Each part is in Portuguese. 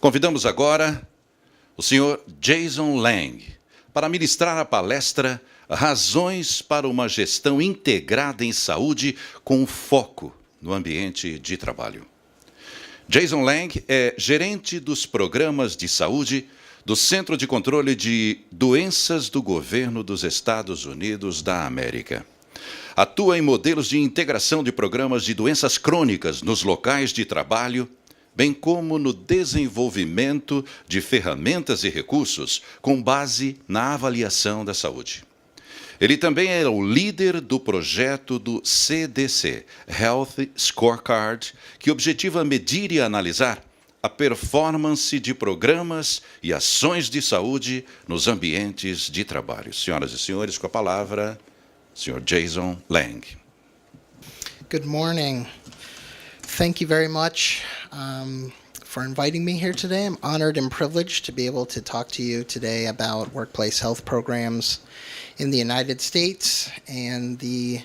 Convidamos agora o Sr. Jason Lang para ministrar a palestra Razões para uma Gestão Integrada em Saúde com foco no ambiente de trabalho. Jason Lang é gerente dos programas de saúde do Centro de Controle de Doenças do Governo dos Estados Unidos da América. Atua em modelos de integração de programas de doenças crônicas nos locais de trabalho, bem como no desenvolvimento de ferramentas e recursos com base na avaliação da saúde. Ele também é o líder do projeto do CDC, Health Scorecard, que objetiva medir e analisar a performance de programas e ações de saúde nos ambientes de trabalho. Senhoras e senhores, com a palavra, Sr. Jason Lang. Good morning. Thank you very much for inviting me here today. I'm honored and privileged to be able to talk to you today about workplace health programs in the United States and the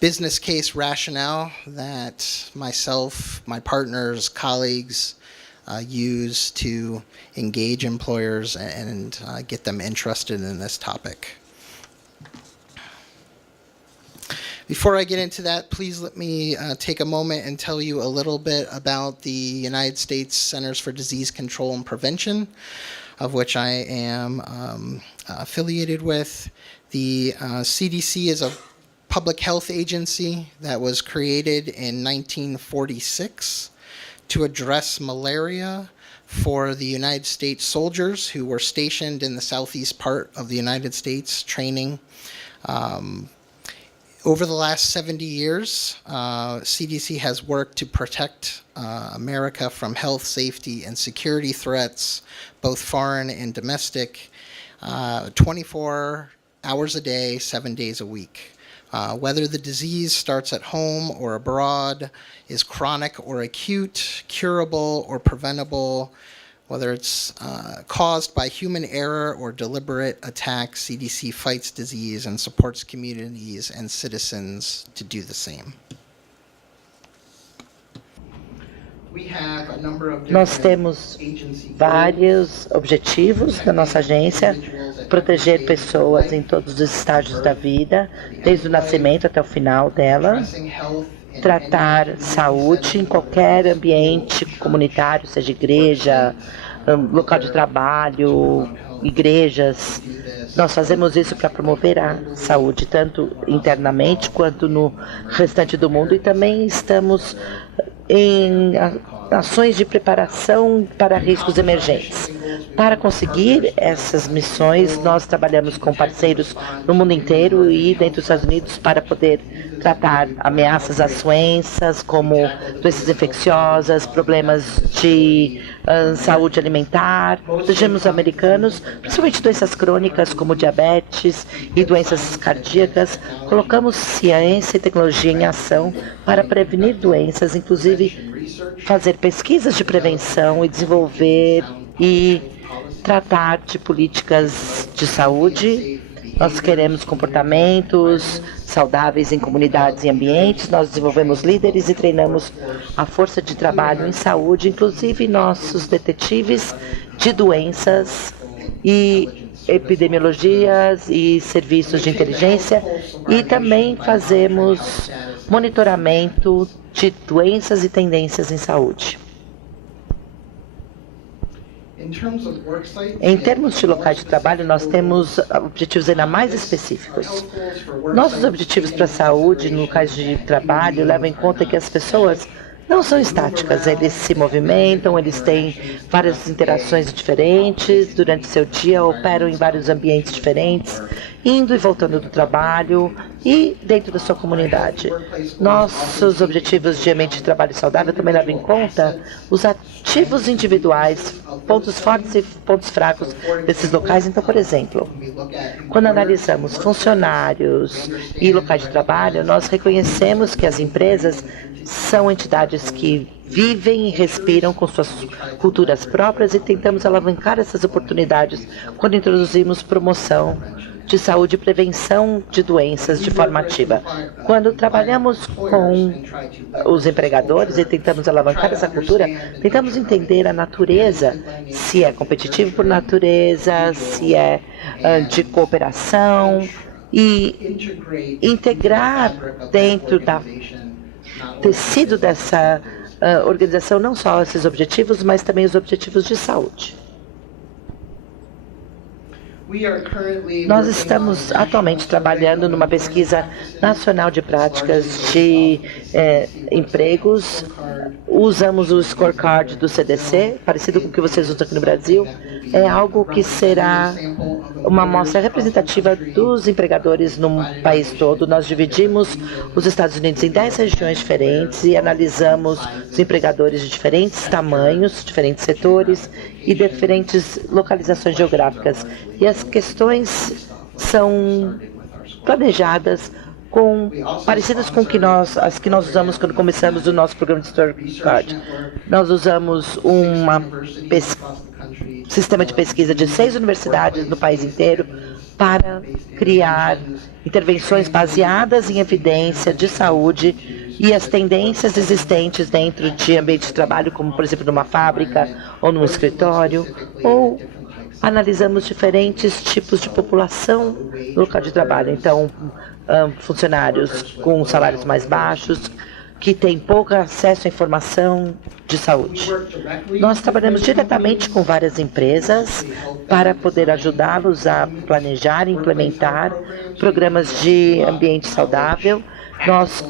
business case rationale that myself, my partners, colleagues use to engage employers and get them interested in this topic. Before I get into that, please let me take a moment and tell you a little bit about the United States Centers for Disease Control and Prevention, of which I am affiliated with. The CDC is a public health agency that was created in 1946 to address malaria for the United States soldiers who were stationed in the southeast part of the United States training. Over the last 70 years, CDC has worked to protect America from health, safety, and security threats, both foreign and domestic, 24 hours a day, 7 days a week. Whether the disease starts at home or abroad, is chronic or acute, curable or preventable, whether it's caused by human error or deliberate attack, CDC fights disease and supports communities and citizens to do the same. Nós temos vários objetivos da nossa agência: proteger pessoas em todos os estágios da vida, desde o nascimento até o final dela, tratar saúde em qualquer ambiente comunitário, seja igreja, local de trabalho, igrejas. Nós fazemos isso para promover a saúde, tanto internamente quanto no restante do mundo, e também estamos em ações de preparação para riscos emergentes. Para conseguir essas missões, nós trabalhamos com parceiros no mundo inteiro e dentro dos Estados Unidos para poder tratar ameaças às doenças, como doenças infecciosas, problemas de saúde alimentar. Protegemos os americanos, principalmente doenças crônicas como diabetes e doenças cardíacas. Colocamos ciência e tecnologia em ação para prevenir doenças, inclusive fazer pesquisas de prevenção e desenvolver e tratar de políticas de saúde. Nós queremos comportamentos saudáveis em comunidades e ambientes. Nós desenvolvemos líderes e treinamos a força de trabalho em saúde, inclusive nossos detetives de doenças e epidemiologias e serviços de inteligência, e também fazemos monitoramento de doenças e tendências em saúde. Em termos de locais de trabalho, nós temos objetivos ainda mais específicos. Nossos objetivos para a saúde no locais de trabalho levam em conta que as pessoas não são estáticas, eles se movimentam, eles têm várias interações diferentes durante seu dia, operam em vários ambientes diferentes, indo e voltando do trabalho e dentro da sua comunidade. Nossos objetivos de ambiente de trabalho saudável também levam em conta os ativos individuais, pontos fortes e pontos fracos desses locais. Então, por exemplo, quando analisamos funcionários e locais de trabalho, nós reconhecemos que as empresas são entidades que vivem e respiram com suas culturas próprias, e tentamos alavancar essas oportunidades quando introduzimos promoção de saúde e prevenção de doenças de forma ativa. Quando trabalhamos com os empregadores e tentamos alavancar essa cultura, tentamos entender a natureza, se é competitivo por natureza, se é de cooperação, e integrar dentro do tecido dessa organização não só esses objetivos, mas também os objetivos de saúde. Nós estamos atualmente trabalhando numa pesquisa nacional de práticas de empregos. Usamos o scorecard do CDC, parecido com o que vocês usam aqui no Brasil. É algo que será uma amostra representativa dos empregadores no país todo. Nós dividimos os Estados Unidos em 10 regiões diferentes e analisamos os empregadores de diferentes tamanhos, diferentes setores e diferentes localizações geográficas. E as questões são planejadas parecidas com as que nós usamos quando começamos o nosso programa de scorecard. Nós usamos sistema de pesquisa de 6 universidades no país inteiro para criar intervenções baseadas em evidência de saúde e as tendências existentes dentro de ambiente de trabalho, como, por exemplo, numa fábrica ou num escritório, ou analisamos diferentes tipos de população no local de trabalho. Então, funcionários com salários mais baixos, que têm pouco acesso à informação de saúde. Nós trabalhamos diretamente com várias empresas para poder ajudá-los a planejar e implementar programas de ambiente saudável. Nós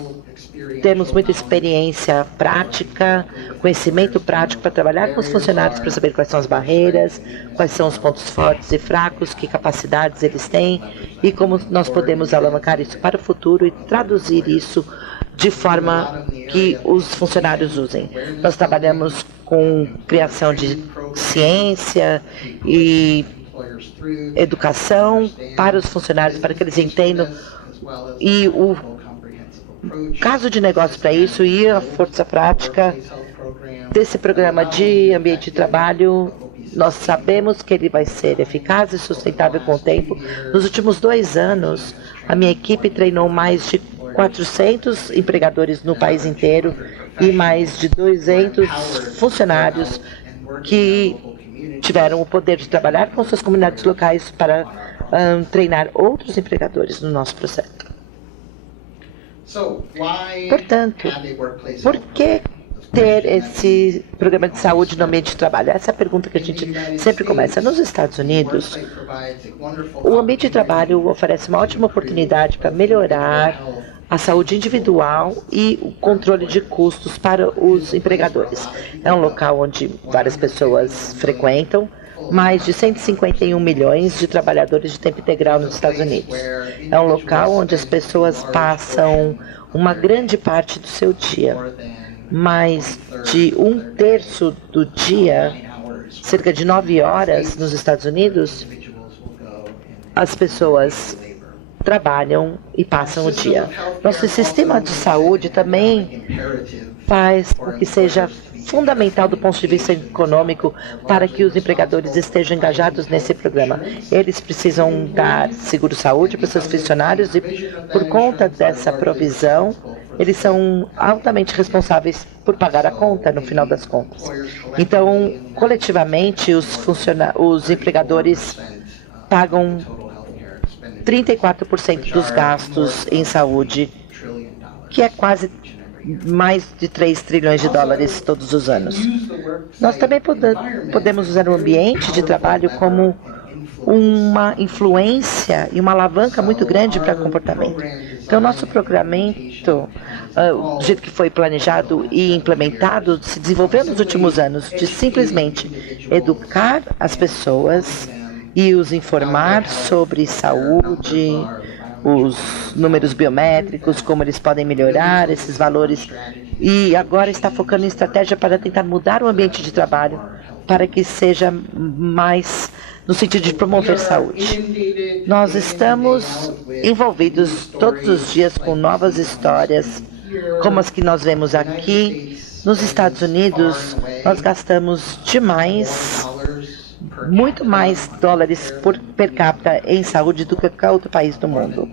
temos muita experiência prática, conhecimento prático para trabalhar com os funcionários para saber quais são as barreiras, quais são os pontos fortes e fracos, que capacidades eles têm e como nós podemos alavancar isso para o futuro e traduzir isso de forma que os funcionários usem. Nós trabalhamos com criação de ciência e educação para os funcionários, para que eles entendam e o caso de negócio para isso e a força prática desse programa de ambiente de trabalho. Nós sabemos que ele vai ser eficaz e sustentável com o tempo. Nos últimos 2 anos, a minha equipe treinou mais de 400 empregadores no país inteiro e mais de 200 funcionários que tiveram o poder de trabalhar com suas comunidades locais para treinar outros empregadores no nosso processo. Portanto, por que ter esse programa de saúde no ambiente de trabalho? Essa é a pergunta que a gente sempre começa. Nos Estados Unidos, o ambiente de trabalho oferece uma ótima oportunidade para melhorar a saúde individual e o controle de custos para os empregadores. É um local onde várias pessoas frequentam, mais de 151 milhões de trabalhadores de tempo integral nos Estados Unidos. É um local onde as pessoas passam uma grande parte do seu dia. Mais de 1/3 do dia, cerca de 9 horas nos Estados Unidos, as pessoas trabalham e passam o dia. Nosso sistema de saúde também faz com que seja fundamental do ponto de vista econômico para que os empregadores estejam engajados nesse programa. Eles precisam dar seguro-saúde para seus funcionários e, por conta dessa provisão, eles são altamente responsáveis por pagar a conta, no final das contas. Então, coletivamente, os empregadores pagam 34% dos gastos em saúde, que é quase mais de 3 trilhões de dólares todos os anos. Nós também podemos usar o ambiente de trabalho como uma influência e uma alavanca muito grande para o comportamento. Então, nosso programamento, do jeito que foi planejado e implementado, se desenvolveu nos últimos anos, de simplesmente educar as pessoas e os informar sobre saúde, os números biométricos, como eles podem melhorar esses valores. E agora está focando em estratégia para tentar mudar o ambiente de trabalho para que seja mais no sentido de promover saúde. Nós estamos envolvidos todos os dias com novas histórias, como as que nós vemos aqui. Nos Estados Unidos, nós gastamos demais muito mais dólares per capita em saúde do que qualquer outro país do mundo.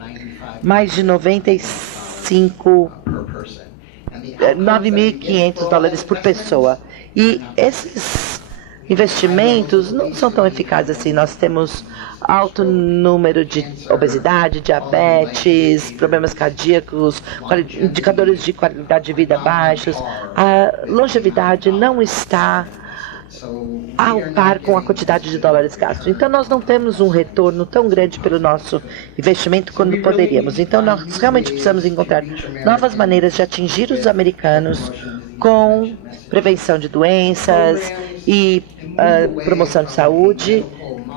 Mais de 9.500 dólares por pessoa. E esses investimentos não são tão eficazes assim. Nós temos alto número de obesidade, diabetes, problemas cardíacos, indicadores de qualidade de vida baixos. A longevidade não está ao par com a quantidade de dólares gastos. Então, nós não temos um retorno tão grande pelo nosso investimento quanto poderíamos. Então, nós realmente precisamos encontrar novas maneiras de atingir os americanos com prevenção de doenças e promoção de saúde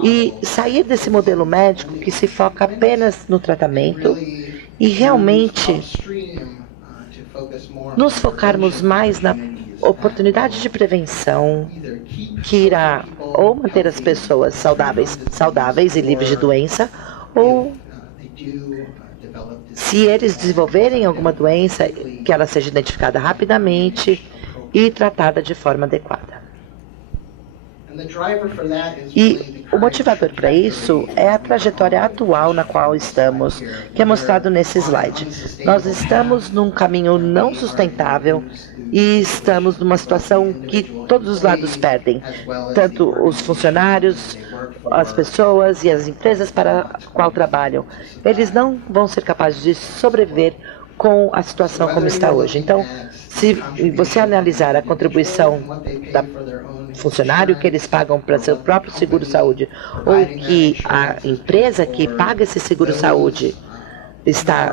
e sair desse modelo médico que se foca apenas no tratamento e realmente nos focarmos mais na oportunidade de prevenção que irá ou manter as pessoas saudáveis e livres de doença, ou se eles desenvolverem alguma doença, que ela seja identificada rapidamente e tratada de forma adequada. E o motivador para isso é a trajetória atual na qual estamos, que é mostrado nesse slide. Nós estamos num caminho não sustentável e estamos numa situação que todos os lados perdem, tanto os funcionários, as pessoas e as empresas para a qual trabalham. Eles não vão ser capazes de sobreviver com a situação como está hoje. Então, se você analisar a contribuição da funcionário que eles pagam para seu próprio seguro-saúde, ou que a empresa que paga esse seguro-saúde está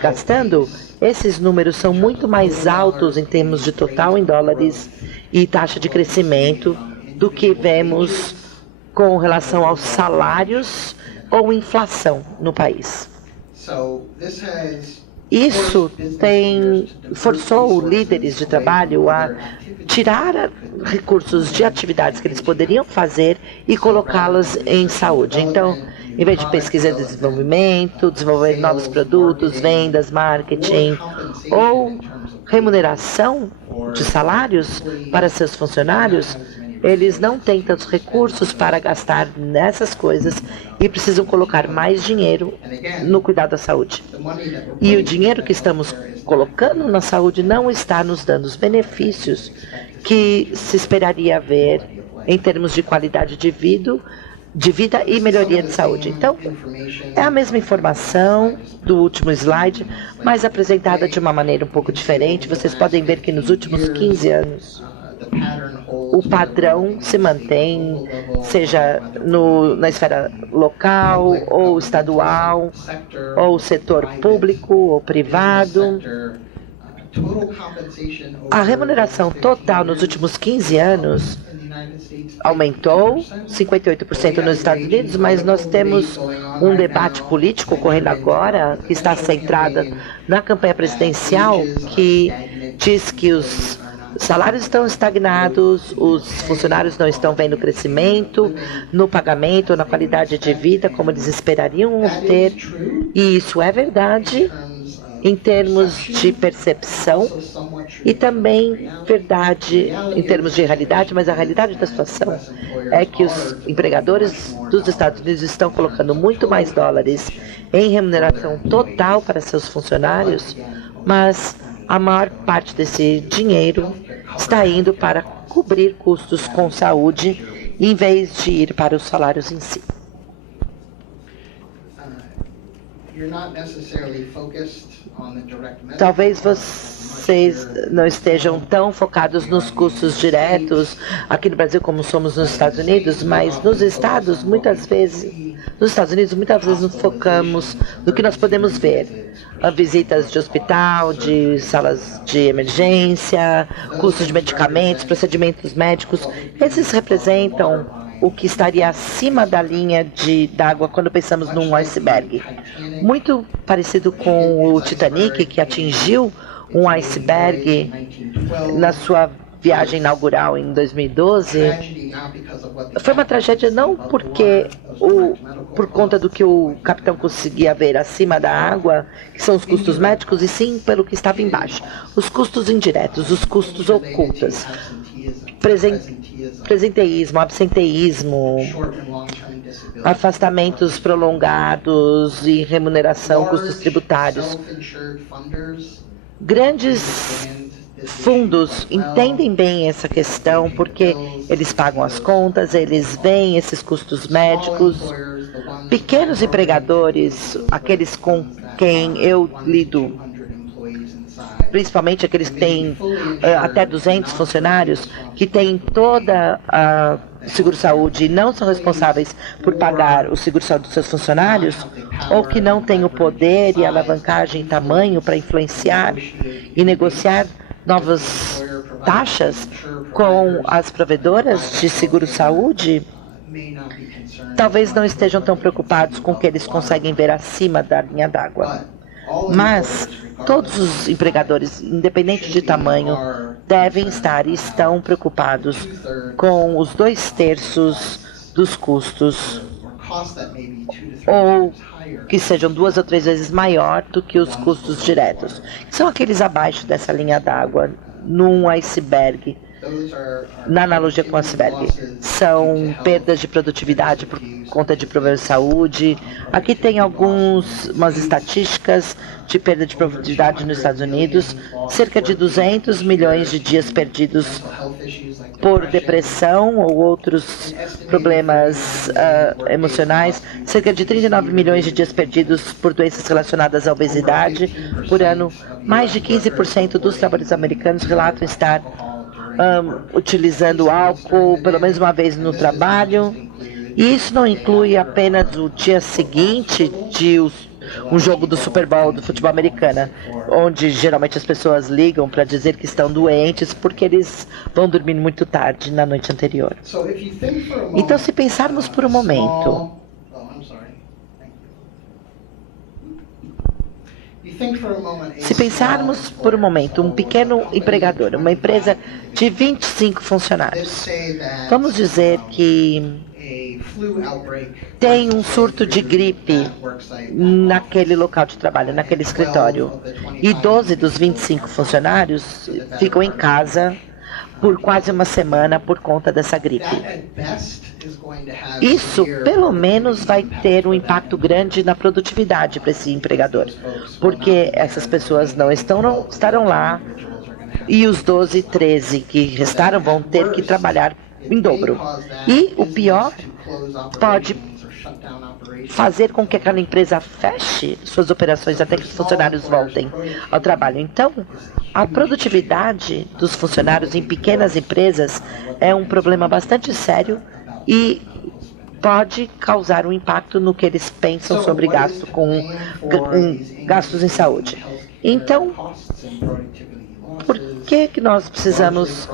gastando, esses números são muito mais altos em termos de total em dólares e taxa de crescimento do que vemos com relação aos salários ou inflação no país. Isso forçou líderes de trabalho a tirar recursos de atividades que eles poderiam fazer e colocá-los em saúde. Então, em vez de pesquisa e desenvolvimento, desenvolver novos produtos, vendas, marketing ou remuneração de salários para seus funcionários, eles não têm tantos recursos para gastar nessas coisas e precisam colocar mais dinheiro no cuidado da saúde. E o dinheiro que estamos colocando na saúde não está nos dando os benefícios que se esperaria ver em termos de qualidade de vida e melhoria de saúde. Então, é a mesma informação do último slide, mas apresentada de uma maneira um pouco diferente. Vocês podem ver que nos últimos 15 anos, o padrão se mantém, seja na esfera local, ou estadual, ou setor público ou privado. A remuneração total nos últimos 15 anos aumentou 58% nos Estados Unidos, mas nós temos um debate político ocorrendo agora, que está centrada na campanha presidencial, que diz que os salários estão estagnados, os funcionários não estão vendo crescimento no pagamento, na qualidade de vida como eles esperariam ter. E isso é verdade em termos de percepção e também verdade em termos de realidade, mas a realidade da situação é que os empregadores dos Estados Unidos estão colocando muito mais dólares em remuneração total para seus funcionários, mas a maior parte desse dinheiro está indo para cobrir custos com saúde, em vez de ir para os salários em si. Talvez vocês não estejam tão focados nos custos diretos aqui no Brasil como somos nos Estados Unidos, mas nos Estados Unidos muitas vezes nos focamos no que nós podemos ver. Visitas de hospital, de salas de emergência, custos de medicamentos, procedimentos médicos. Esses representam o que estaria acima da linha d'água quando pensamos num iceberg. Muito parecido com o Titanic, que atingiu um iceberg na sua viagem inaugural em 2012. Foi uma tragédia não por conta do que o capitão conseguia ver acima da água, que são os custos médicos, e sim pelo que estava embaixo. Os custos indiretos, os custos ocultos, presenteísmo, absenteísmo, afastamentos prolongados e remuneração, custos tributários. Grandes fundos entendem bem essa questão porque eles pagam as contas, eles veem esses custos médicos. Pequenos empregadores, aqueles com quem eu lido, principalmente aqueles que têm até 200 funcionários, que têm toda a seguro-saúde e não são responsáveis por pagar o seguro-saúde dos seus funcionários, ou que não têm o poder e a alavancagem e tamanho para influenciar e negociar novas taxas com as provedoras de seguro-saúde, talvez não estejam tão preocupados com o que eles conseguem ver acima da linha d'água. Mas todos os empregadores, independente de tamanho, devem estar e estão preocupados com os 2/3 dos custos, ou que sejam 2 ou 3 vezes maior do que os custos diretos. São aqueles abaixo dessa linha d'água, num iceberg. Na analogia com o iceberg, são perdas de produtividade por conta de problemas de saúde. Aqui tem umas estatísticas de perda de produtividade nos Estados Unidos, cerca de 200 milhões de dias perdidos por depressão ou outros problemas emocionais, cerca de 39 milhões de dias perdidos por doenças relacionadas à obesidade por ano. Mais de 15% dos trabalhadores americanos relatam estar utilizando álcool pelo menos uma vez no trabalho. E isso não inclui apenas o dia seguinte de um jogo do Super Bowl do futebol americano, onde geralmente as pessoas ligam para dizer que estão doentes porque eles vão dormir muito tarde na noite anterior. Então, se pensarmos por um momento, um pequeno empregador, uma empresa de 25 funcionários, vamos dizer que tem um surto de gripe naquele local de trabalho, naquele escritório, e 12 dos 25 funcionários ficam em casa por quase uma semana por conta dessa gripe. Isso, pelo menos, vai ter um impacto grande na produtividade para esse empregador, porque essas pessoas não estarão lá e os 12, 13 que restaram vão ter que trabalhar em dobro. E o pior, pode fazer com que aquela empresa feche suas operações até que os funcionários voltem ao trabalho. Então, a produtividade dos funcionários em pequenas empresas é um problema bastante sério e pode causar um impacto no que eles pensam sobre gastos em saúde. Então, por que nós precisamos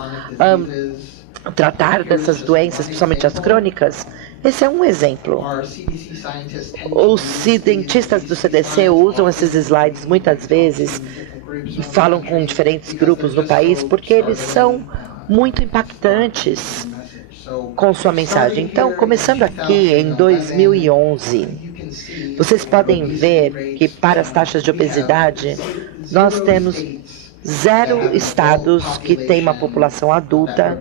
tratar dessas doenças, principalmente as crônicas? Esse é um exemplo. Os cientistas do CDC usam esses slides muitas vezes e falam com diferentes grupos no país porque eles são muito impactantes com sua mensagem. Então, começando aqui em 2011, vocês podem ver que para as taxas de obesidade, nós temos 0 estados que têm uma população adulta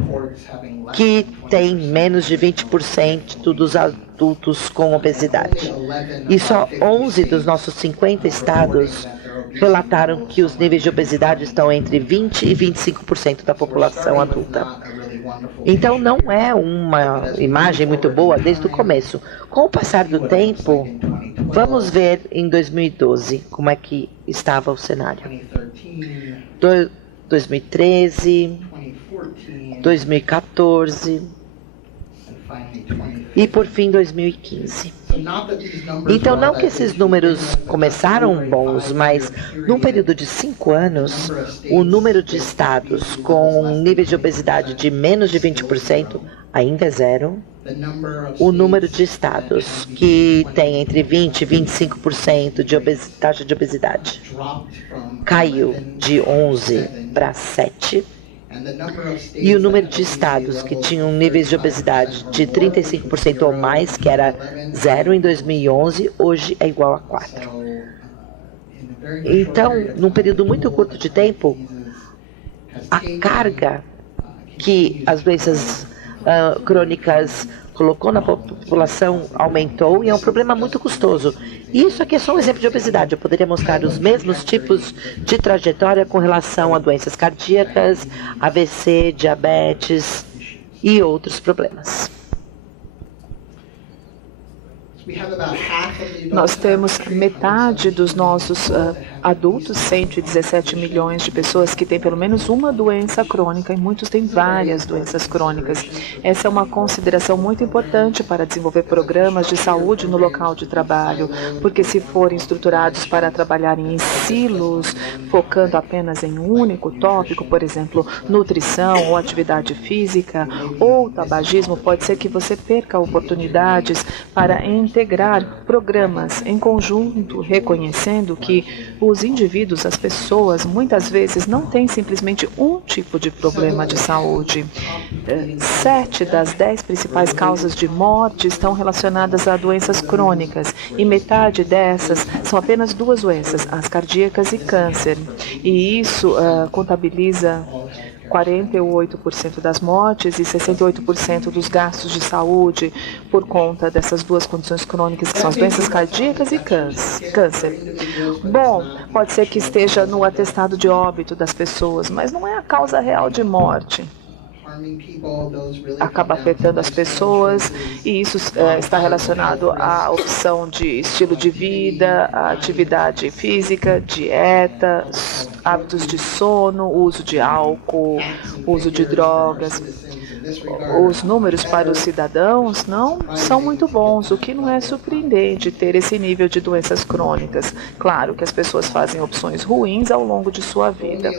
que tem menos de 20% dos adultos com obesidade. E só 11 dos nossos 50 estados relataram que os níveis de obesidade estão entre 20% e 25% da população adulta. Então, não é uma imagem muito boa desde o começo. Com o passar do tempo, vamos ver em 2012 como é que estava o cenário. 2013, 2014 e, por fim, 2015. Então, não que esses números começaram bons, mas num período de 5 anos, o número de estados com níveis de obesidade de menos de 20% ainda é 0. O número de estados que tem entre 20% e 25% de taxa de obesidade caiu de 11 para 7. E o número de estados que tinham níveis de obesidade de 35% ou mais, que era 0 em 2011, hoje é igual a 4. Então, num período muito curto de tempo, a carga que as doenças crônicas colocou na população aumentou e é um problema muito custoso. Isso aqui é só um exemplo de obesidade. Eu poderia mostrar os mesmos tipos de trajetória com relação a doenças cardíacas, AVC, diabetes e outros problemas. Nós temos metade dos nossos adultos, 117 milhões de pessoas que têm pelo menos uma doença crônica e muitos têm várias doenças crônicas. Essa é uma consideração muito importante para desenvolver programas de saúde no local de trabalho, porque se forem estruturados para trabalharem em silos, focando apenas em um único tópico, por exemplo, nutrição ou atividade física ou tabagismo, pode ser que você perca oportunidades para integrar programas em conjunto, reconhecendo que os indivíduos, as pessoas, muitas vezes não têm simplesmente um tipo de problema de saúde. 7 das 10 principais causas de morte estão relacionadas a doenças crônicas e metade dessas são apenas 2 doenças, as cardíacas e câncer. E isso contabiliza 48% das mortes e 68% dos gastos de saúde por conta dessas 2 condições crônicas, que são as doenças cardíacas e câncer. Bom, pode ser que esteja no atestado de óbito das pessoas, mas não é a causa real de morte. Acaba afetando as pessoas e isso está relacionado à opção de estilo de vida, à atividade física, dieta, hábitos de sono, uso de álcool, uso de drogas. Os números para os cidadãos não são muito bons, o que não é surpreendente ter esse nível de doenças crônicas. Claro que as pessoas fazem opções ruins ao longo de sua vida.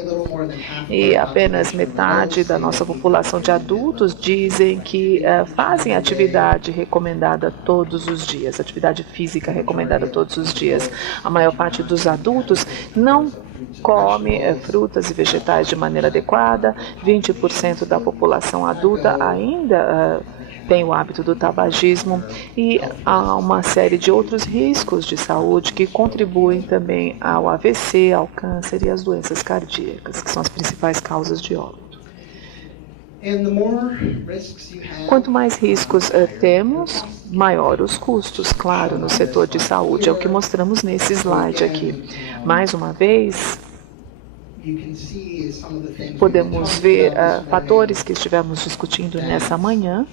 E apenas metade da nossa população de adultos dizem que fazem atividade recomendada todos os dias, atividade física recomendada todos os dias. A maior parte dos adultos não come frutas e vegetais de maneira adequada, 20% da população adulta ainda tem o hábito do tabagismo e há uma série de outros riscos de saúde que contribuem também ao AVC, ao câncer e às doenças cardíacas, que são as principais causas de óbito. Quanto mais riscos temos, maior os custos, claro, no setor de saúde. É o que mostramos nesse slide aqui. Mais uma vez, podemos ver fatores que estivemos discutindo nessa manhã.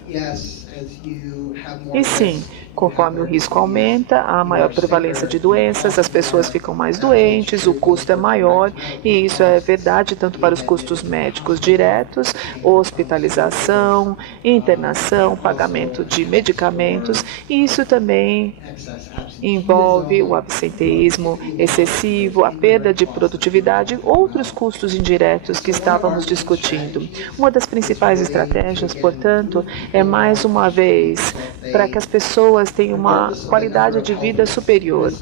E sim, conforme o risco aumenta, há maior prevalência de doenças, as pessoas ficam mais doentes, o custo é maior, e isso é verdade tanto para os custos médicos diretos, hospitalização, internação, pagamento de medicamentos, e isso também envolve o absenteísmo excessivo, a perda de produtividade, outros custos indiretos que estávamos discutindo. Uma das principais estratégias, portanto, é mais uma vez para que as pessoas tenham uma qualidade de vida superior.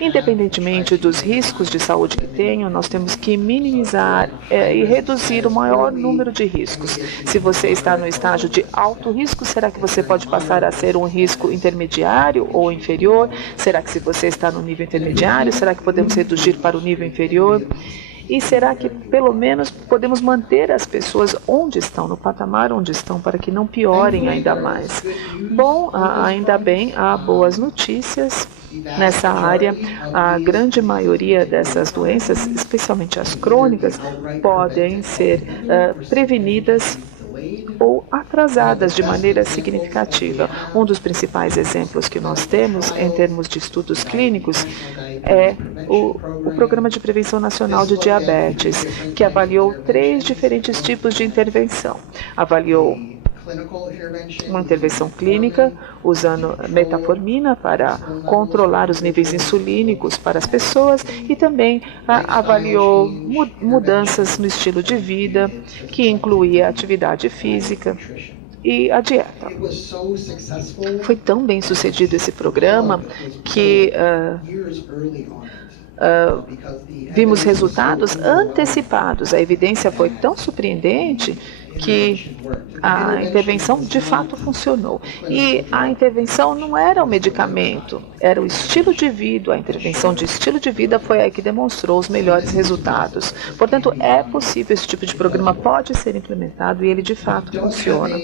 Independentemente dos riscos de saúde que tenham, nós temos que minimizar e reduzir o maior número de riscos. Se você está no estágio de alto risco, será que você pode passar a ser um risco intermediário ou inferior? Será que se você está no nível intermediário, será que podemos reduzir para o nível inferior? E será que, pelo menos, podemos manter as pessoas onde estão, no patamar onde estão, para que não piorem ainda mais? Bom, ainda bem, há boas notícias nessa área. A grande maioria dessas doenças, especialmente as crônicas, podem ser prevenidas ou atrasadas de maneira significativa. Um dos principais exemplos que nós temos em termos de estudos clínicos é o Programa de Prevenção Nacional de Diabetes, que avaliou 3 diferentes tipos de intervenção. Avaliou uma intervenção clínica usando metformina para controlar os níveis insulínicos para as pessoas e também avaliou mudanças no estilo de vida, que incluía atividade física e a dieta. Foi tão bem sucedido esse programa que vimos resultados antecipados. A evidência foi tão surpreendente que a intervenção de fato funcionou. E a intervenção não era o medicamento, era o estilo de vida. A intervenção de estilo de vida foi aí que demonstrou os melhores resultados. Portanto, é possível, esse tipo de programa pode ser implementado e ele de fato funciona.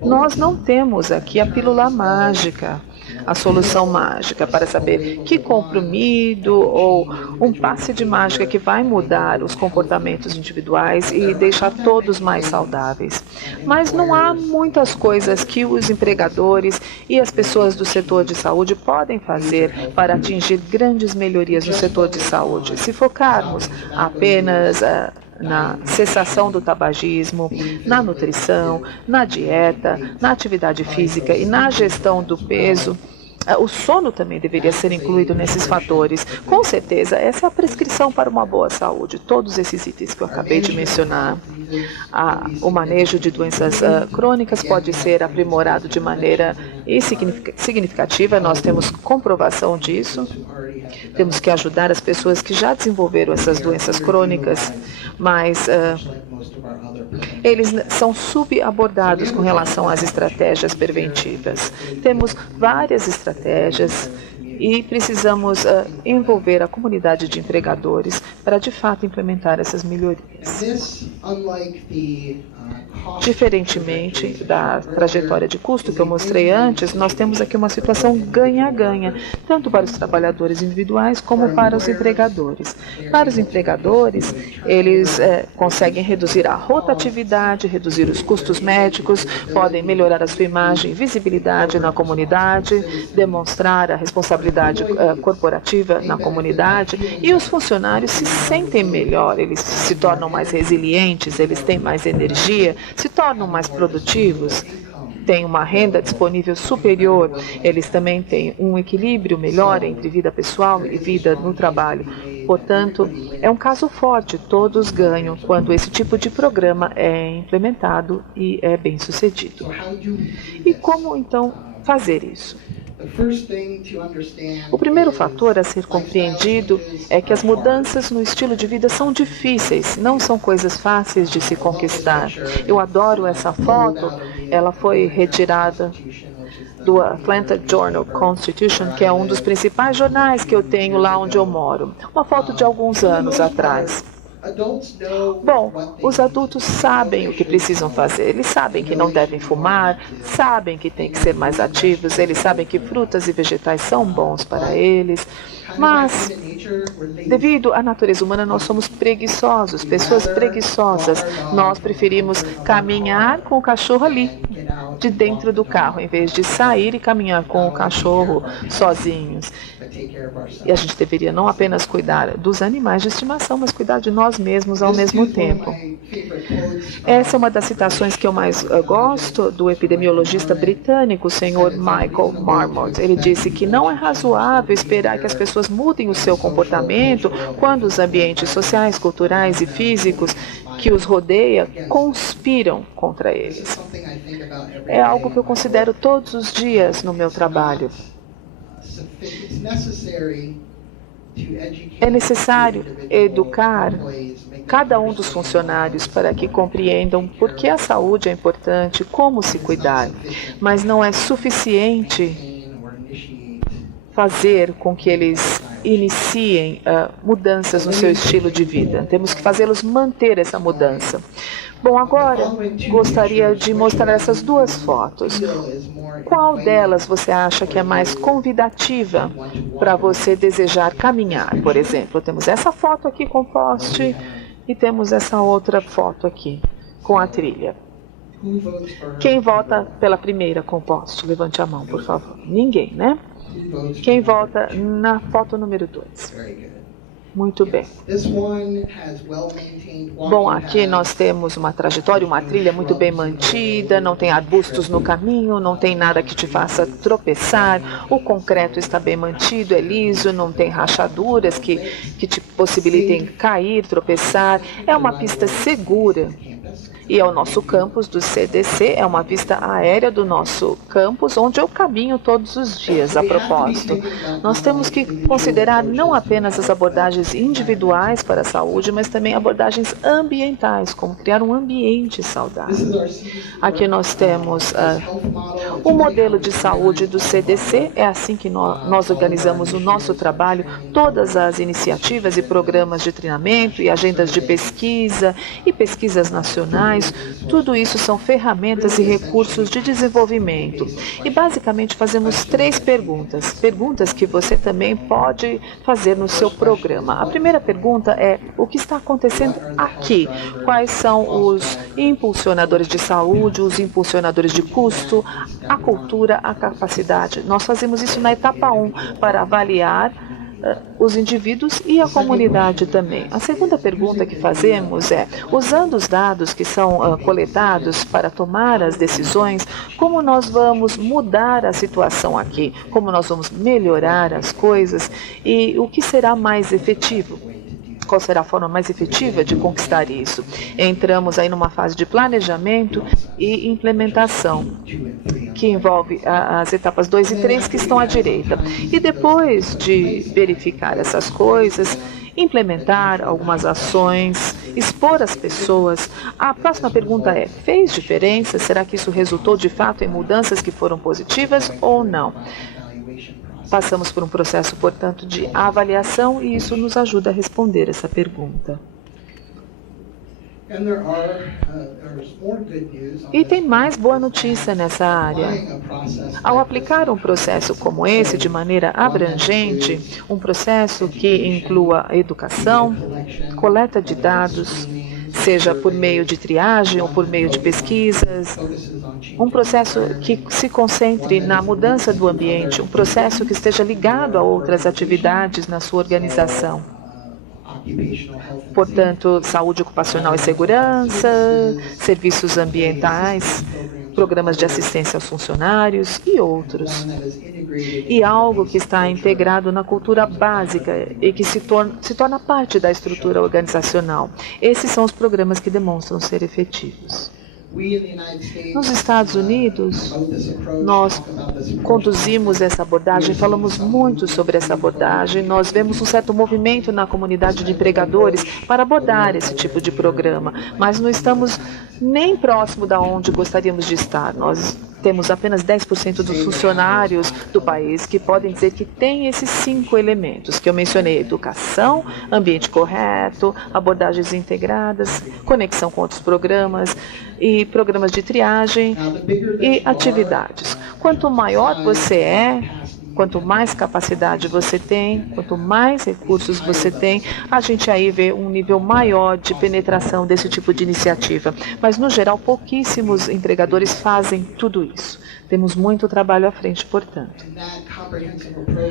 Nós não temos aqui a pílula mágica, a solução mágica para saber que comprimido ou um passe de mágica que vai mudar os comportamentos individuais e deixar todos mais saudáveis. Mas não há muitas coisas que os empregadores e as pessoas do setor de saúde podem fazer para atingir grandes melhorias no setor de saúde. Se focarmos apenas na cessação do tabagismo, na nutrição, na dieta, na atividade física e na gestão do peso. O sono também deveria ser incluído nesses fatores. Com certeza, essa é a prescrição para uma boa saúde. Todos esses itens que eu acabei de mencionar. O manejo de doenças crônicas pode ser aprimorado de maneira significativa. Nós temos comprovação disso. Temos que ajudar as pessoas que já desenvolveram essas doenças crônicas, mas eles são subabordados com relação às estratégias preventivas. Temos várias estratégias e precisamos envolver a comunidade de empregadores para, de fato, implementar essas melhorias. Diferentemente da trajetória de custo que eu mostrei antes, nós temos aqui uma situação ganha-ganha, tanto para os trabalhadores individuais como para os empregadores. Para os empregadores, eles conseguem reduzir a rotatividade, reduzir os custos médicos, podem melhorar a sua imagem e visibilidade na comunidade, demonstrar a responsabilidade corporativa na comunidade, e os funcionários se sentem melhor, eles se tornam mais resilientes, eles têm mais energia, se tornam mais produtivos, têm uma renda disponível superior, eles também têm um equilíbrio melhor entre vida pessoal e vida no trabalho. Portanto, é um caso forte, todos ganham quando esse tipo de programa é implementado e é bem sucedido. E como então fazer isso? O primeiro fator a ser compreendido é que as mudanças no estilo de vida são difíceis, não são coisas fáceis de se conquistar. Eu adoro essa foto, ela foi retirada do Atlanta Journal-Constitution, que é um dos principais jornais que eu tenho lá onde eu moro. Uma foto de alguns anos atrás. Bom, os adultos sabem o que precisam fazer. Eles sabem que não devem fumar, sabem que têm que ser mais ativos, eles sabem que frutas e vegetais são bons para eles. Mas, devido à natureza humana, nós somos preguiçosos, pessoas preguiçosas. Nós preferimos caminhar com o cachorro ali, de dentro do carro, em vez de sair e caminhar com o cachorro sozinhos. E a gente deveria não apenas cuidar dos animais de estimação, mas cuidar de nós mesmos ao mesmo tempo. Essa é uma das citações que eu mais gosto do epidemiologista britânico, o senhor Michael Marmot. Ele disse que não é razoável esperar que as pessoas mudem o seu comportamento quando os ambientes sociais, culturais e físicos que os rodeia conspiram contra eles. É algo que eu considero todos os dias no meu trabalho. É necessário educar cada um dos funcionários para que compreendam por que a saúde é importante, como se cuidar, mas não é suficiente fazer com que eles iniciem mudanças no seu estilo de vida. Temos que fazê-los manter essa mudança. Bom, agora gostaria de mostrar essas duas fotos. Qual delas você acha que é mais convidativa para você desejar caminhar? Por exemplo, temos essa foto aqui com poste e temos essa outra foto aqui com a trilha. Quem vota pela primeira com poste? Levante a mão, por favor. Ninguém, né? Quem vota na foto número 2? Muito bem. Bom, aqui nós temos uma trajetória, uma trilha muito bem mantida, não tem arbustos no caminho, não tem nada que te faça tropeçar, o concreto está bem mantido, é liso, não tem rachaduras que te possibilitem cair, tropeçar, é uma pista segura. E é o nosso campus do CDC, é uma vista aérea do nosso campus, onde eu caminho todos os dias, a propósito. Nós temos que considerar não apenas as abordagens individuais para a saúde, mas também abordagens ambientais, como criar um ambiente saudável. Aqui nós temos o modelo de saúde do CDC, é assim que nós organizamos o nosso trabalho, todas as iniciativas e programas de treinamento e agendas de pesquisa e pesquisas nacionais, tudo isso são ferramentas e recursos de desenvolvimento. E basicamente fazemos 3 perguntas que você também pode fazer no seu programa. A primeira pergunta é: o que está acontecendo aqui? Quais são os impulsionadores de saúde, os impulsionadores de custo, a cultura, a capacidade? Nós fazemos isso na etapa 1 para avaliar os indivíduos e a comunidade também. A segunda pergunta que fazemos é: usando os dados que são coletados para tomar as decisões, como nós vamos mudar a situação aqui? Como nós vamos melhorar as coisas? E o que será mais efetivo? Qual será a forma mais efetiva de conquistar isso? Entramos aí numa fase de planejamento e implementação, que envolve as etapas 2 e 3 que estão à direita. E depois de verificar essas coisas, implementar algumas ações, expor as pessoas, a próxima pergunta é: fez diferença? Será que isso resultou de fato em mudanças que foram positivas ou não? Passamos por um processo, portanto, de avaliação e isso nos ajuda a responder essa pergunta. E tem mais boa notícia nessa área. Ao aplicar um processo como esse de maneira abrangente, um processo que inclua educação, coleta de dados, seja por meio de triagem ou por meio de pesquisas, um processo que se concentre na mudança do ambiente, um processo que esteja ligado a outras atividades na sua organização. Portanto, saúde ocupacional e segurança, serviços ambientais, programas de assistência aos funcionários e outros. E algo que está integrado na cultura básica e que se torna parte da estrutura organizacional. Esses são os programas que demonstram ser efetivos. Nos Estados Unidos, nós conduzimos essa abordagem, falamos muito sobre essa abordagem, nós vemos um certo movimento na comunidade de empregadores para abordar esse tipo de programa, mas não estamos nem próximo da onde gostaríamos de estar. Nós temos apenas 10% dos funcionários do país que podem dizer que tem esses 5 elementos que eu mencionei: educação, ambiente correto, abordagens integradas, conexão com outros programas e programas de triagem e atividades. Quanto maior você é, quanto mais capacidade você tem, quanto mais recursos você tem, a gente aí vê um nível maior de penetração desse tipo de iniciativa. Mas, no geral, pouquíssimos empregadores fazem tudo isso. Temos muito trabalho à frente, portanto.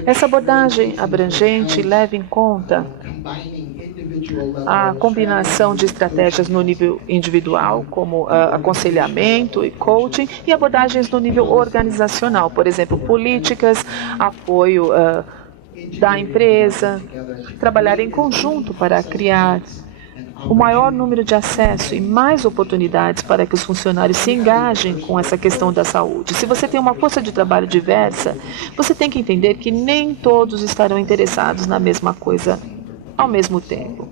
Essa abordagem abrangente leva em conta a combinação de estratégias no nível individual, como aconselhamento e coaching, e abordagens no nível organizacional, por exemplo, políticas, apoio da empresa, trabalhar em conjunto para criar o maior número de acesso e mais oportunidades para que os funcionários se engajem com essa questão da saúde. Se você tem uma força de trabalho diversa, você tem que entender que nem todos estarão interessados na mesma coisa ao mesmo tempo.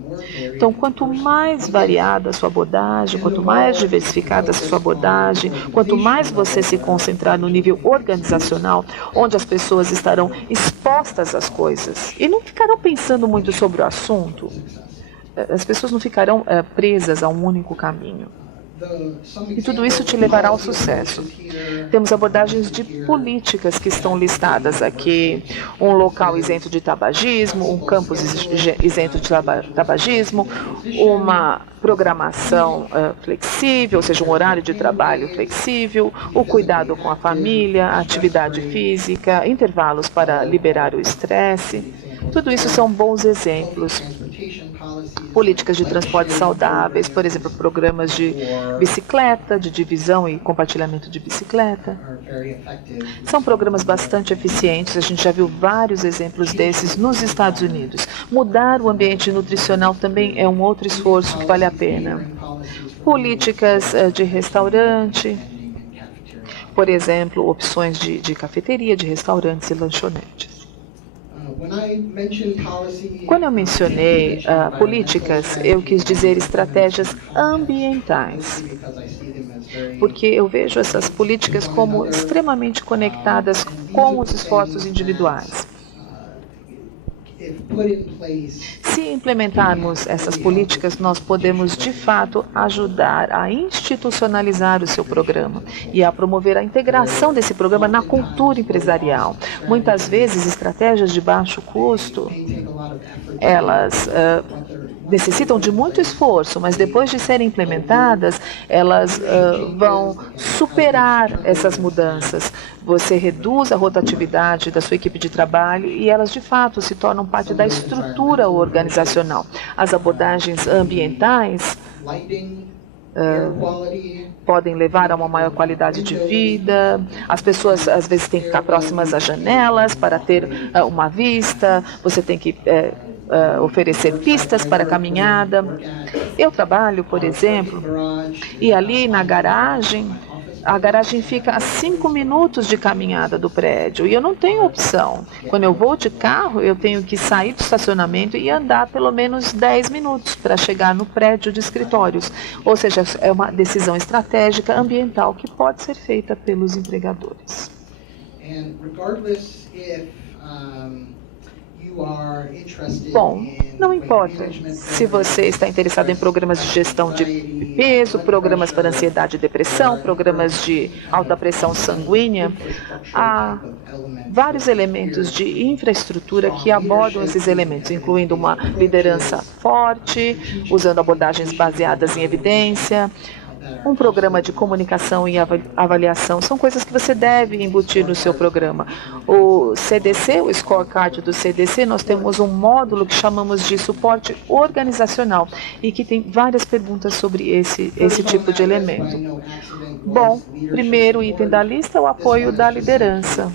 Então, quanto mais variada a sua abordagem, quanto mais diversificada a sua abordagem, quanto mais você se concentrar no nível organizacional, onde as pessoas estarão expostas às coisas e não ficarão pensando muito sobre o assunto, as pessoas não ficarão presas a um único caminho. E tudo isso te levará ao sucesso. Temos abordagens de políticas que estão listadas aqui. Um local isento de tabagismo, um campus isento de tabagismo, uma programação flexível, ou seja, um horário de trabalho flexível, o cuidado com a família, a atividade física, intervalos para liberar o estresse. Tudo isso são bons exemplos. Políticas de transporte saudáveis, por exemplo, programas de bicicleta, de divisão e compartilhamento de bicicleta. São programas bastante eficientes, a gente já viu vários exemplos desses nos Estados Unidos. Mudar o ambiente nutricional também é um outro esforço que vale a pena. políticas de restaurante, por exemplo, opções de cafeteria, de restaurantes e lanchonetes. Quando eu mencionei políticas, eu quis dizer estratégias ambientais, porque eu vejo essas políticas como extremamente conectadas com os esforços individuais. Se implementarmos essas políticas, nós podemos, de fato, ajudar a institucionalizar o seu programa e a promover a integração desse programa na cultura empresarial. Muitas vezes, estratégias de baixo custo, elas necessitam de muito esforço, mas depois de serem implementadas, elas vão superar essas mudanças. Você reduz a rotatividade da sua equipe de trabalho e elas, de fato, se tornam parte da estrutura organizacional. As abordagens ambientais podem levar a uma maior qualidade de vida. As pessoas, às vezes, têm que ficar próximas às janelas para ter uma vista. Você tem que oferecer pistas para caminhada. Eu trabalho, por exemplo, e ali na garagem, a garagem fica a 5 minutos de caminhada do prédio e eu não tenho opção. Quando eu vou de carro, eu tenho que sair do estacionamento e andar pelo menos 10 minutos para chegar no prédio de escritórios. Ou seja, é uma decisão estratégica ambiental que pode ser feita pelos empregadores. Bom, não importa se você está interessado em programas de gestão de peso, programas para ansiedade e depressão, programas de alta pressão sanguínea, há vários elementos de infraestrutura que abordam esses elementos, incluindo uma liderança forte, usando abordagens baseadas em evidência, um programa de comunicação e avaliação. São coisas que você deve embutir no seu programa. O CDC, o scorecard do CDC, nós temos um módulo que chamamos de suporte organizacional e que tem várias perguntas sobre esse tipo de elemento. Bom, primeiro item da lista é o apoio da liderança.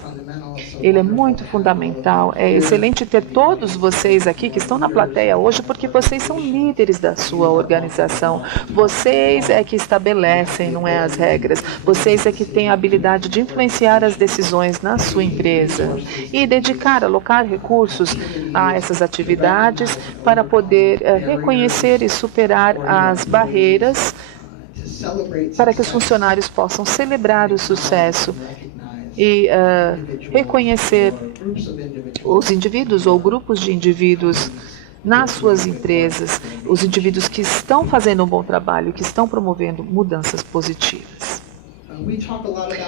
Ele é muito fundamental. É excelente ter todos vocês aqui que estão na plateia hoje, porque vocês são líderes da sua organização. Vocês é que estabelecem, não é as regras. Vocês é que têm a habilidade de influenciar as decisões na sua empresa e alocar recursos a essas atividades para poder reconhecer e superar as barreiras para que os funcionários possam celebrar o sucesso e reconhecer os indivíduos ou grupos de indivíduos nas suas empresas, os indivíduos que estão fazendo um bom trabalho, que estão promovendo mudanças positivas.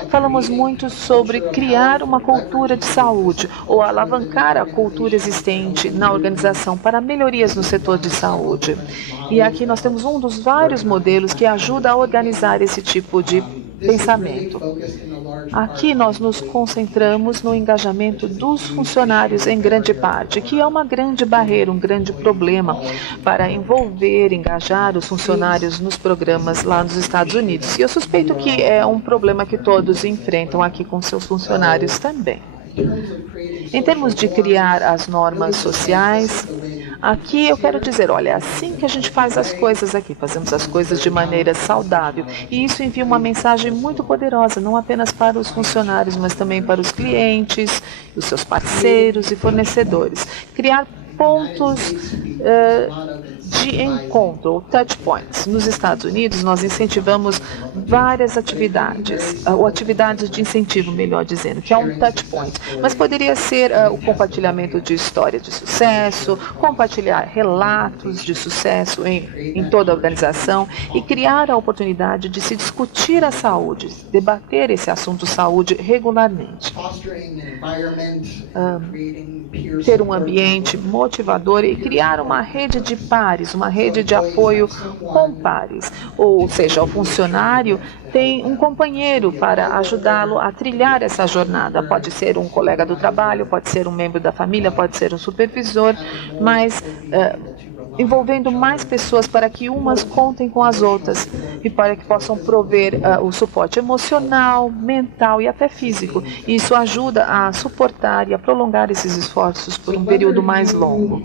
Falamos muito sobre criar uma cultura de saúde ou alavancar a cultura existente na organização para melhorias no setor de saúde. E aqui nós temos um dos vários modelos que ajuda a organizar esse tipo de pensamento. Aqui nós nos concentramos no engajamento dos funcionários em grande parte, que é uma grande barreira, um grande problema para engajar os funcionários nos programas lá nos Estados Unidos. E eu suspeito que é um problema que todos enfrentam aqui com seus funcionários também. Em termos de criar as normas sociais, aqui eu quero dizer, olha, é assim que a gente faz as coisas aqui, fazemos as coisas de maneira saudável. E isso envia uma mensagem muito poderosa, não apenas para os funcionários, mas também para os clientes, os seus parceiros e fornecedores. Criar pontos de encontro, ou touch points. Nos Estados Unidos, nós incentivamos várias atividades, ou atividades de incentivo, melhor dizendo, que é um touch point. Mas poderia ser o compartilhamento de histórias de sucesso, compartilhar relatos de sucesso em toda a organização e criar a oportunidade de se discutir a saúde, debater esse assunto saúde regularmente. Ter um ambiente motivador e criar uma rede de pares, uma rede de apoio com pares. Ou seja, o funcionário tem um companheiro para ajudá-lo a trilhar essa jornada. Pode ser um colega do trabalho, pode ser um membro da família, pode ser um supervisor, mas envolvendo mais pessoas para que umas contem com as outras e para que possam prover o suporte emocional, mental e até físico. Isso ajuda a suportar e a prolongar esses esforços por um período mais longo.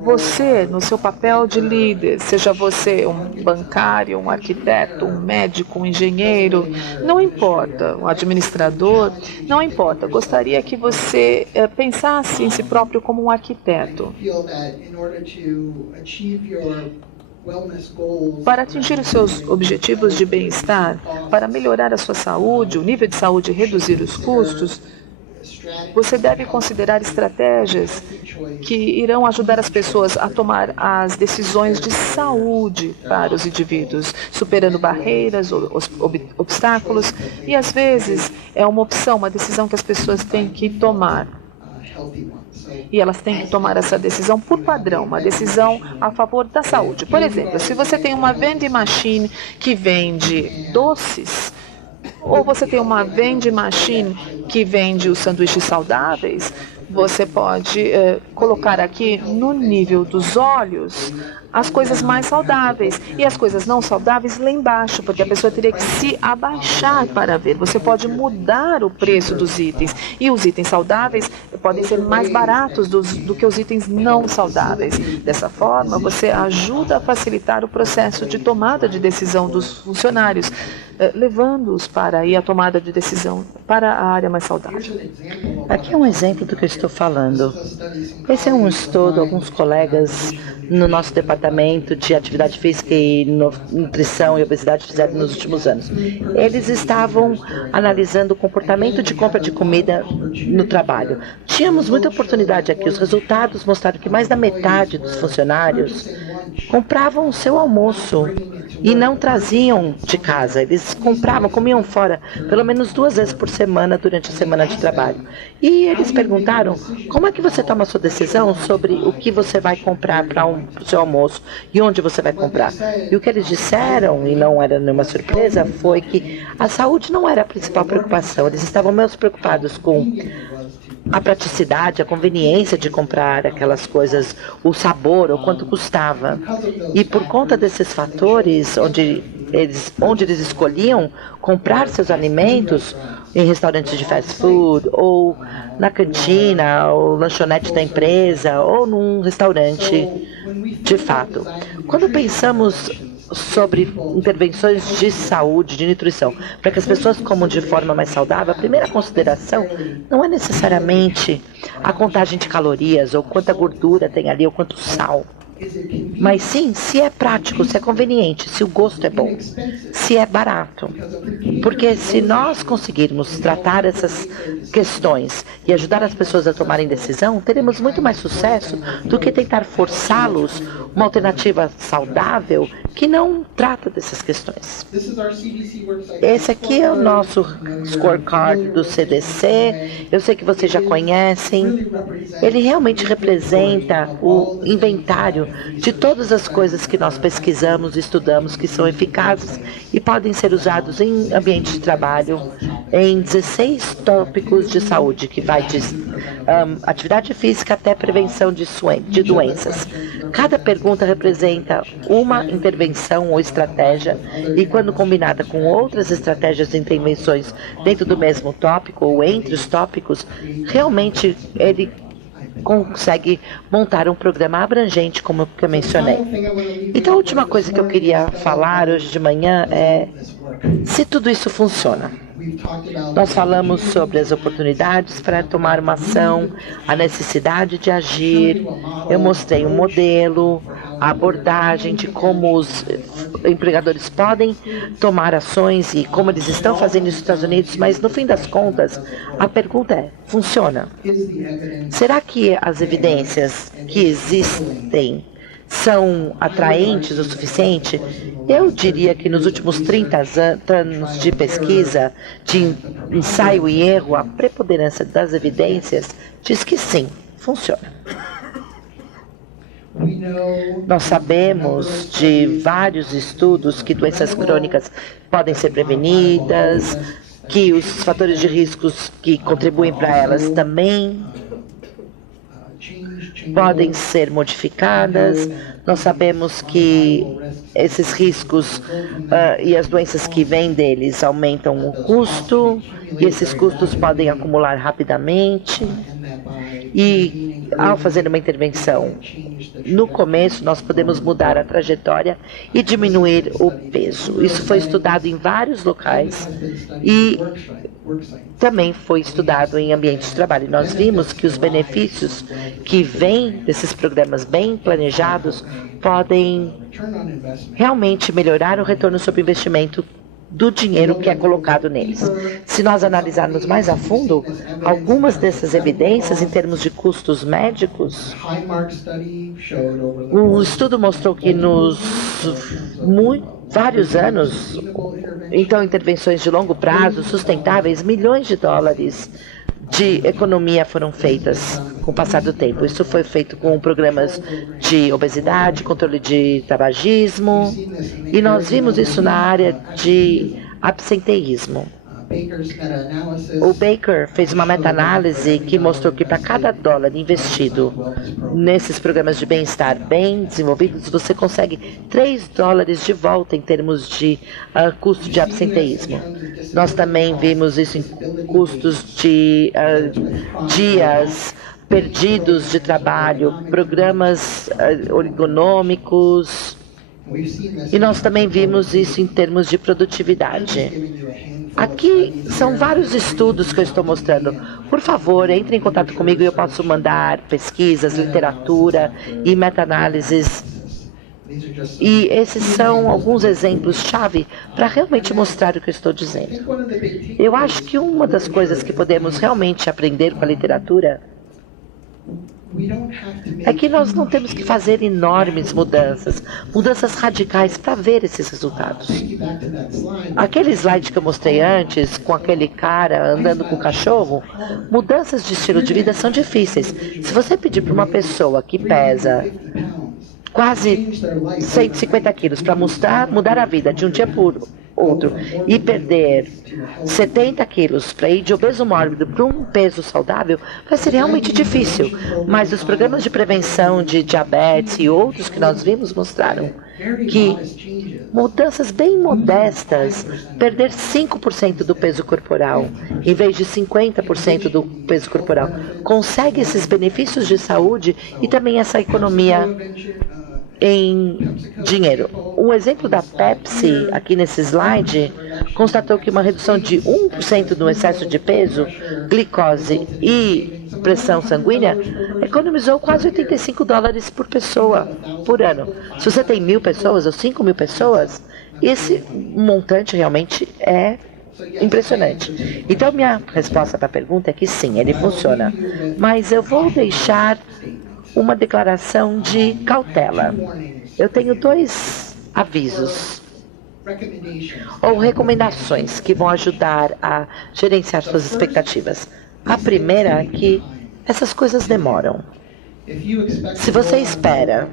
Você, no seu papel de líder, seja você um bancário, um arquiteto, um médico, um engenheiro, não importa, um administrador, não importa. Gostaria que você pensasse em si próprio como um arquiteto. Para atingir os seus objetivos de bem-estar, para melhorar a sua saúde, o nível de saúde e reduzir os custos, você deve considerar estratégias que irão ajudar as pessoas a tomar as decisões de saúde para os indivíduos, superando barreiras, obstáculos, e às vezes é uma opção, uma decisão que as pessoas têm que tomar. E elas têm que tomar essa decisão por padrão, uma decisão a favor da saúde. Por exemplo, se você tem uma vending machine que vende doces, ou você tem uma vending machine que vende os sanduíches saudáveis, você pode colocar aqui no nível dos olhos as coisas mais saudáveis e as coisas não saudáveis lá embaixo, porque a pessoa teria que se abaixar para ver. Você pode mudar o preço dos itens e os itens saudáveis podem ser mais baratos do que os itens não saudáveis. Dessa forma, você ajuda a facilitar o processo de tomada de decisão dos funcionários, levando-os para a tomada de decisão para a área mais saudável. Aqui é um exemplo do que eu estou falando. Esse é um estudo, alguns colegas no nosso departamento de atividade física e nutrição e obesidade fizeram nos últimos anos. Eles estavam analisando o comportamento de compra de comida no trabalho. Tínhamos muita oportunidade aqui. Os resultados mostraram que mais da metade dos funcionários compravam o seu almoço e não traziam de casa. Eles compravam, comiam fora pelo menos 2 vezes por semana durante a semana de trabalho. E eles perguntaram, como é que você toma a sua decisão sobre o que você vai comprar para o seu almoço e onde você vai comprar? E o que eles disseram, e não era nenhuma surpresa, foi que a saúde não era a principal preocupação. Eles estavam menos preocupados com a praticidade, a conveniência de comprar aquelas coisas, o sabor, ou quanto custava. E por conta desses fatores, onde eles escolhiam comprar seus alimentos em restaurantes de fast food, ou na cantina, ou lanchonete da empresa, ou num restaurante de fato. Quando pensamos sobre intervenções de saúde, de nutrição, para que as pessoas comam de forma mais saudável, a primeira consideração não é necessariamente a contagem de calorias, ou quanta gordura tem ali, ou quanto sal. Mas sim, se é prático, se é conveniente, se o gosto é bom, se é barato. Porque se nós conseguirmos tratar essas questões e ajudar as pessoas a tomarem decisão, teremos muito mais sucesso do que tentar forçá-los uma alternativa saudável que não trata dessas questões. Esse aqui é o nosso scorecard do CDC. Eu sei que vocês já conhecem. Ele realmente representa o inventário de todas as coisas que nós pesquisamos e estudamos que são eficazes e podem ser usados em ambiente de trabalho em 16 tópicos de saúde, que vai de atividade física até prevenção de doenças. Cada pergunta representa uma intervenção ou estratégia e, quando combinada com outras estratégias e intervenções dentro do mesmo tópico ou entre os tópicos, realmente ele consegue montar um programa abrangente, como eu mencionei. Então, a última coisa que eu queria falar hoje de manhã é se tudo isso funciona. Nós falamos sobre as oportunidades para tomar uma ação, a necessidade de agir. Eu mostrei um modelo, a abordagem de como os empregadores podem tomar ações e como eles estão fazendo isso nos Estados Unidos, mas no fim das contas, a pergunta é, funciona? Será que as evidências que existem são atraentes o suficiente? Eu diria que nos últimos 30 anos de pesquisa, de ensaio e erro, a preponderância das evidências diz que sim, funciona. Nós sabemos de vários estudos que doenças crônicas podem ser prevenidas, que os fatores de riscos que contribuem para elas também podem ser modificadas. Nós sabemos que esses riscos e as doenças que vêm deles aumentam o custo, e esses custos podem acumular rapidamente. E ao fazer uma intervenção no começo, nós podemos mudar a trajetória e diminuir o peso. Isso foi estudado em vários locais e também foi estudado em ambientes de trabalho. Nós vimos que os benefícios que vêm desses programas bem planejados podem realmente melhorar o retorno sobre investimento do dinheiro que é colocado neles. Se nós analisarmos mais a fundo, algumas dessas evidências em termos de custos médicos, o estudo mostrou que nos vários anos, então intervenções de longo prazo, sustentáveis, milhões de dólares de economia foram feitas com o passar do tempo. Isso foi feito com programas de obesidade, controle de tabagismo, e nós vimos isso na área de absenteísmo. O Baker fez uma meta-análise que mostrou que para cada dólar investido nesses programas de bem-estar bem desenvolvidos, você consegue 3 dólares de volta em termos de custo de absenteísmo. Nós também vimos isso em custos de dias perdidos de trabalho, programas ergonômicos, e nós também vimos isso em termos de produtividade. Aqui são vários estudos que eu estou mostrando. Por favor, entre em contato comigo e eu posso mandar pesquisas, literatura e meta-análises. E esses são alguns exemplos-chave para realmente mostrar o que eu estou dizendo. Eu acho que uma das coisas que podemos realmente aprender com a literatura é que nós não temos que fazer enormes mudanças radicais para ver esses resultados. Aquele slide que eu mostrei antes, com aquele cara andando com o cachorro, mudanças de estilo de vida são difíceis. Se você pedir para uma pessoa que pesa quase 150 quilos para mudar a vida de um dia por outro e perder 70 quilos para ir de obeso mórbido para um peso saudável, vai ser realmente difícil. Mas os programas de prevenção de diabetes e outros que nós vimos mostraram que mudanças bem modestas, perder 5% do peso corporal, em vez de 50% do peso corporal, consegue esses benefícios de saúde e também essa economia em dinheiro. Um exemplo da Pepsi, aqui nesse slide, constatou que uma redução de 1% no excesso de peso, glicose e pressão sanguínea economizou quase 85 dólares por pessoa por ano. Se você tem 1.000 pessoas ou 5.000 pessoas, esse montante realmente é impressionante. Então, minha resposta para a pergunta é que sim, ele funciona. Mas eu vou deixar uma declaração de cautela. Eu tenho 2 avisos ou recomendações que vão ajudar a gerenciar suas expectativas. A primeira é que essas coisas demoram. Se você espera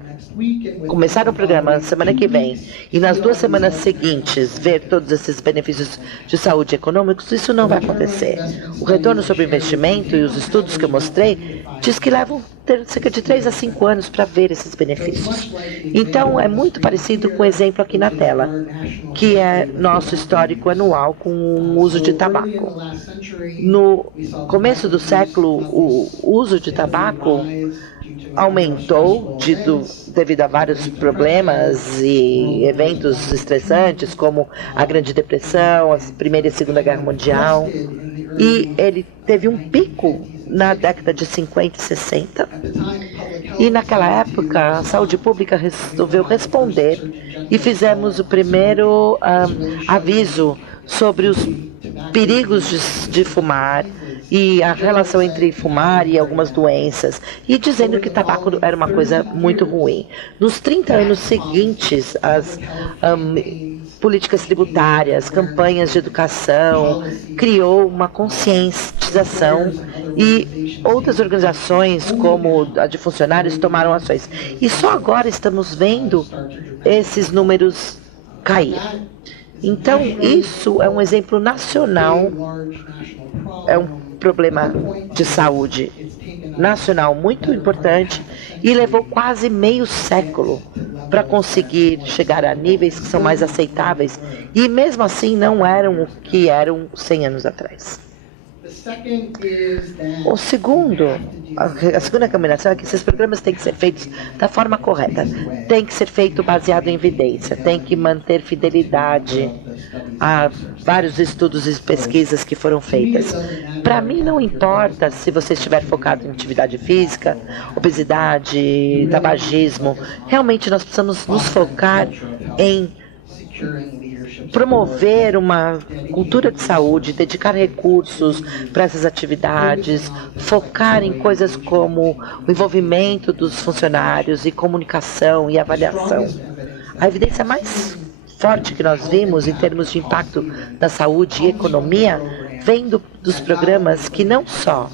começar o programa semana que vem e nas 2 semanas seguintes ver todos esses benefícios de saúde econômicos, isso não vai acontecer. O retorno sobre o investimento e os estudos que eu mostrei diz que levam cerca de 3 a 5 anos para ver esses benefícios. Então, é muito parecido com o exemplo aqui na tela, que é nosso histórico anual com o uso de tabaco. No começo do século, o uso de tabaco aumentou devido a vários problemas e eventos estressantes, como a Grande Depressão, a Primeira e Segunda Guerra Mundial. E ele teve um pico na década de 50 e 60. E naquela época, a saúde pública resolveu responder e fizemos o primeiro aviso sobre os perigos de fumar e a relação entre fumar e algumas doenças, e dizendo que tabaco era uma coisa muito ruim. Nos 30 anos seguintes, as políticas tributárias, campanhas de educação, criou uma conscientização e outras organizações, como a de funcionários, tomaram ações. E só agora estamos vendo esses números cair. Então, isso é um exemplo nacional, é um problema de saúde nacional muito importante e levou quase meio século para conseguir chegar a níveis que são mais aceitáveis e mesmo assim não eram o que eram 100 anos atrás. A segunda combinação é que esses programas têm que ser feitos da forma correta. Tem que ser feito baseado em evidência, tem que manter fidelidade a vários estudos e pesquisas que foram feitas. Para mim não importa se você estiver focado em atividade física, obesidade, tabagismo. Realmente nós precisamos nos focar em promover uma cultura de saúde, dedicar recursos para essas atividades, focar em coisas como o envolvimento dos funcionários e comunicação e avaliação. A evidência mais forte que nós vimos em termos de impacto da saúde e economia vem dos programas que não só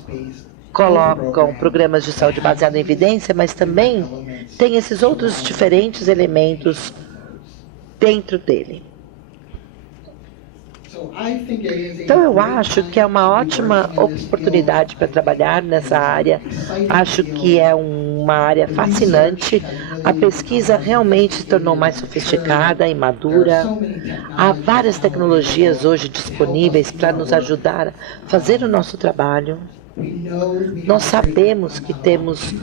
colocam programas de saúde baseados em evidência, mas também tem esses outros diferentes elementos dentro dele. Então eu acho que é uma ótima oportunidade para trabalhar nessa área. Acho que é uma área fascinante. A pesquisa realmente se tornou mais sofisticada e madura. Há várias tecnologias hoje disponíveis para nos ajudar a fazer o nosso trabalho. Nós sabemos que temos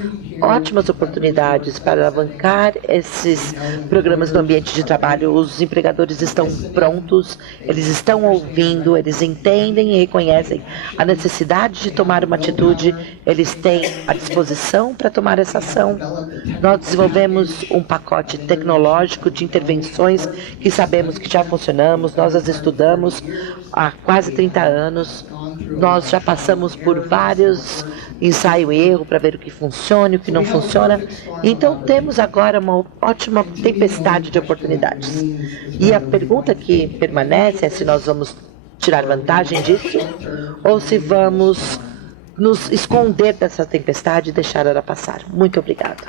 ótimas oportunidades para alavancar esses programas no ambiente de trabalho. Os empregadores estão prontos, eles estão ouvindo, eles entendem e reconhecem a necessidade de tomar uma atitude, eles têm a disposição para tomar essa ação. Nós desenvolvemos um pacote tecnológico de intervenções que sabemos que já funcionamos, nós as estudamos há quase 30 anos. Nós já passamos por vários ensaio e erro para ver o que funciona e o que não funciona. Então temos agora uma ótima tempestade de oportunidades. E a pergunta que permanece é se nós vamos tirar vantagem disso ou se vamos nos esconder dessa tempestade e deixar ela passar. Muito obrigada.